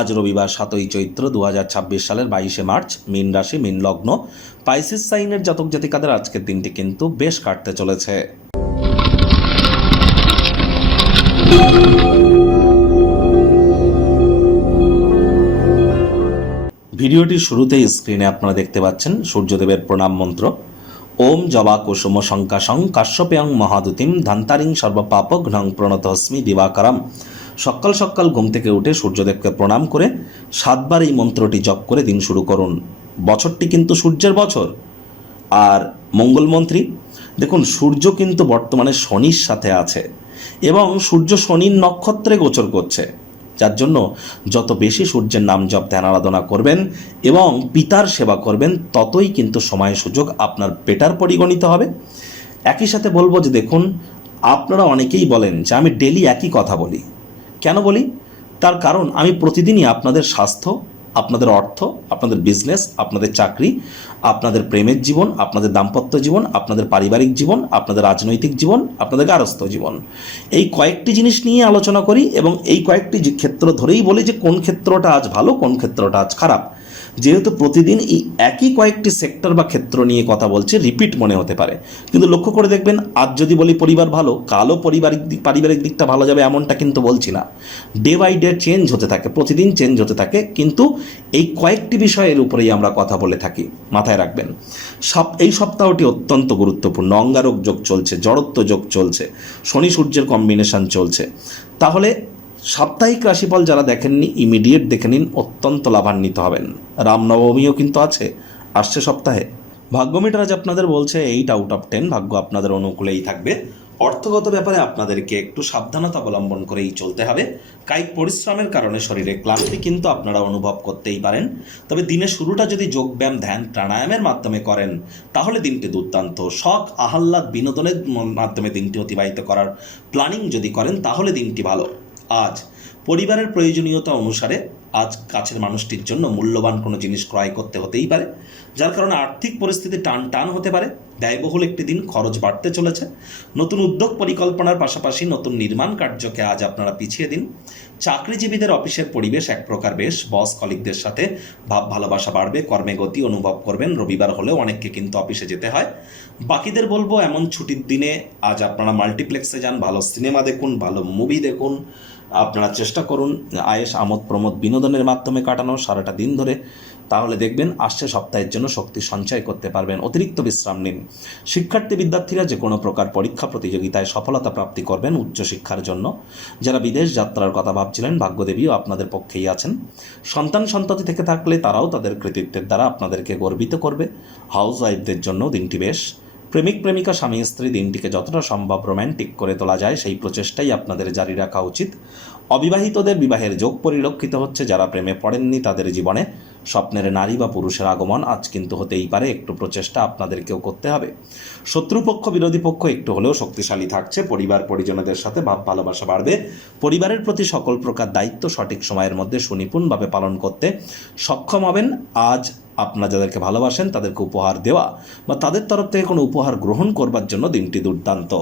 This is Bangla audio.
আজ রবিবার 7ই চৈত্র 2026 সালের 22শে মার্চ। মীন রাশি, মীন লগ্ন, পাইসিস সাইনের জাতক জাতিকাদের আজকের দিনটি কিন্তু বেশ কাটতে চলেছে। ভিডিওটির শুরুতেই স্ক্রিনে আপনারা দেখতে পাচ্ছেন সূর্যদেবের প্রণাম মন্ত্র। ওম জবা কুসুম শঙ্কাশং কাশ্যপেয়ং মহাদুতিম ধান্তারিং সর্বপাপঘ্নং প্রণতস্মি দিবাকরম। সকাল সকাল ঘুম থেকে উঠে সূর্যদেবকে প্রণাম করে 7বার এই মন্ত্রটি জপ করে দিন শুরু করুন। বছরটি কিন্তু সূর্যের বছর। আর মঙ্গলমন্ত্রী, দেখুন সূর্য কিন্তু বর্তমানে শনির সাথে আছে এবং সূর্য শনির নক্ষত্রে গোচর করছে, যার জন্য যত বেশি সূর্যের নাম জপ ধ্যান আরাধনা করবেন এবং পিতার সেবা করবেন, ততই কিন্তু সময় সুযোগ আপনার বেটার পরিগণিত হবে। একই সাথে বলবো যে দেখুন, আপনারা অনেকেই বলেন যে আমি ডেলি একই কথা বলি। কেন বলি? তার কারণ আমি প্রতিদিনই আপনাদের স্বাস্থ্য, আপনাদের অর্থ, আপনাদের বিজনেস, আপনাদের চাকরি, আপনাদের প্রেমের জীবন, আপনাদের দাম্পত্য জীবন, আপনাদের পারিবারিক জীবন, আপনাদের রাজনৈতিক জীবন, আপনাদের গার্হস্থ্য জীবন, এই কয়েকটি জিনিস নিয়ে আলোচনা করি এবং এই কয়েকটি ক্ষেত্র ধরেই বলি যে কোন ক্ষেত্রটা আজ ভালো, কোন ক্ষেত্রটা আজ খারাপ। যেহেতু প্রতিদিন এই একই কয়েকটি সেক্টর বা ক্ষেত্র নিয়ে কথা বলছে, রিপিট মনে হতে পারে, কিন্তু লক্ষ্য করে দেখবেন আজ যদি বলি পরিবার ভালো, কালও পারিবারিক দিকটা ভালো যাবে এমনটা কিন্তু বলছি না। ডে বাই ডে চেঞ্জ হতে থাকে, প্রতিদিন চেঞ্জ হতে থাকে, কিন্তু এই কয়েকটি বিষয়ের উপরেই আমরা কথা বলে থাকি। মাথায় রাখবেন, এই সপ্তাহটি অত্যন্ত গুরুত্বপূর্ণ। অঙ্গারক যোগ চলছে, জড়ত্ব যোগ চলছে, শনি সূর্যের কম্বিনেশন চলছে। তাহলে সাপ্তাহিক রাশিফল যারা দেখেননি, ইমিডিয়েট দেখে নিন, অত্যন্ত লাভান্বিত হবেন। রামনবমীও কিন্তু আসছে সপ্তাহে। ভাগ্যমিটার আজ আপনাদের বলছে 8 আউট অফ 10, ভাগ্য আপনাদের অনুকূলেই থাকবে। অর্থগত ব্যাপারে আপনাদেরকে একটু সাবধানতা অবলম্বন করেই চলতে হবে। কায়িক পরিশ্রমের কারণে শরীরে ক্লান্তি কিন্তু আপনারা অনুভব করতেই পারেন। তবে দিনের শুরুটা যদি যোগব্যায়াম, ধ্যান, প্রাণায়ামের মাধ্যমে করেন, তাহলে দিনটি দুর্দান্ত। শখ, আহ্লাদ, বিনোদনের মাধ্যমে দিনটি অতিবাহিত করার প্ল্যানিং যদি করেন, তাহলে দিনটি ভালো। আজ পরিবারের প্রয়োজনীয়তা অনুসারে আজ কাছের মানুষটির জন্য মূল্যবান কোনো জিনিস ক্রয় করতে হতেই পারে, যার কারণে আর্থিক পরিস্থিতি টান হতে পারে। ব্যয়বহুল একটি দিন, খরচ বাড়তে চলেছে। নতুন উদ্যোগ পরিকল্পনার পাশাপাশি নতুন নির্মাণ কার্যকে আজ আপনারা পিছিয়ে দিন। চাকরিজীবীদের অফিসের পরিবেশ এক প্রকার বেশ, বস কলিগদের সাথে ভাব ভালোবাসা বাড়বে, কর্মে গতি অনুভব করবেন। রবিবার হলেও অনেককে কিন্তু অফিসে যেতে হয়। বাকিদের বলবো এমন ছুটির দিনে আজ আপনারা মাল্টিপ্লেক্সে যান, ভালো সিনেমা দেখুন, ভালো মুভি দেখুন। আপনারা চেষ্টা করুন আয়েশ, আমোদ প্রমোদ, বিনোদনের মাধ্যমে কাটানো সারাটা দিন ধরে, তাহলে দেখবেন আসছে সপ্তাহের জন্য শক্তি সঞ্চয় করতে পারবেন। অতিরিক্ত বিশ্রাম নিন। বিদ্যার্থীরা যে কোনো প্রকার পরীক্ষা প্রতিযোগিতায় সফলতা প্রাপ্তি করবেন উচ্চশিক্ষার জন্য। যারা বিদেশ যাত্রার কথা ভাবছিলেন, ভাগ্যদেবীও আপনাদের পক্ষেই আছেন। সন্ততি থেকে থাকলে তারাও তাদের কৃতিত্বের দ্বারা আপনাদেরকে গর্বিত করবে। হাউস ওয়াইফদের জন্য দিনটি বেশ। প্রেমিক প্রেমিকা, স্বামী স্ত্রী দিনটিকে যতটা সম্ভব রোম্যান্টিক করে তোলা যায় সেই প্রচেষ্টাই আপনাদের জারি রাখা উচিত। অবিবাহিতদের বিবাহের যোগ পরিলক্ষিত হচ্ছে। যারা প্রেমে পড়েননি তাদের জীবনে স্বপ্নের নারী বা পুরুষের আগমন আজ কিন্তু হতেই পারে। একটু প্রচেষ্টা আপনাদেরকেও করতে হবে। শত্রুপক্ষ, বিরোধী পক্ষ একটু হলেও শক্তিশালী থাকছে। পরিবার পরিজনদের সাথে ভাব ভালোবাসা বাড়বে। পরিবারের প্রতি সকল প্রকার দায়িত্ব সঠিক সময়ের মধ্যে সুনিপুণভাবে পালন করতে সক্ষম হবেন। আজ আপনারা যাদেরকে ভালোবাসেন তাদেরকে উপহার দেওয়া বা তাদের তরফ থেকে কোনো উপহার গ্রহণ করবার জন্য দিনটি দুর্দান্ত।